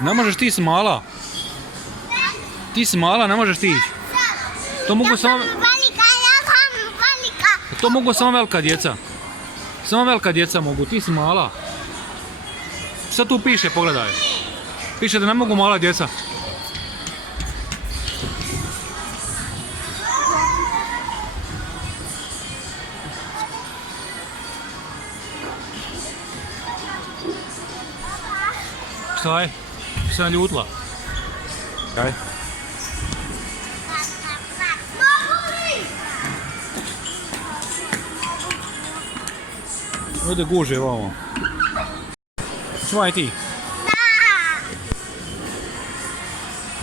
Ne možeš, ti si mala. Ti si mala, ne možeš ti ići. To mogu samo... To mogu samo velika djeca. Samo velika djeca mogu, ti si mala. Šta tu piše, pogledaj. Piše da ne mogu mala djeca. Šta je? Šta je ljutila? Kaj? Ovdje guže ovamo. Čuvaj ti.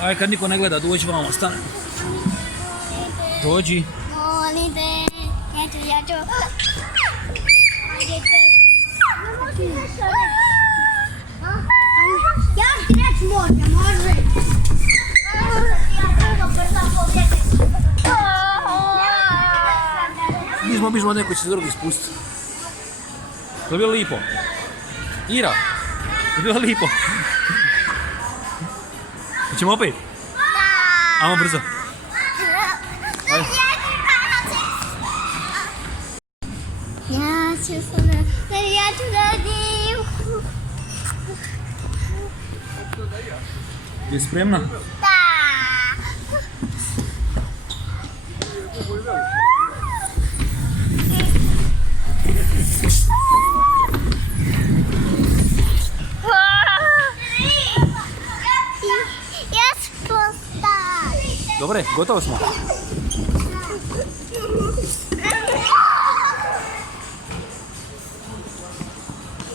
Aj, kad niko ne gleda, dođi vamo, stane. Dođi. Ja ti reći može. Bižmo, neko će se drugi spustiti. To je bilo lipo. Ira, to je bilo lipo. Hoćemo opet? Ajmo brzo. Ja ću radim. Je spremna? Da. Dobre, gotovo smo.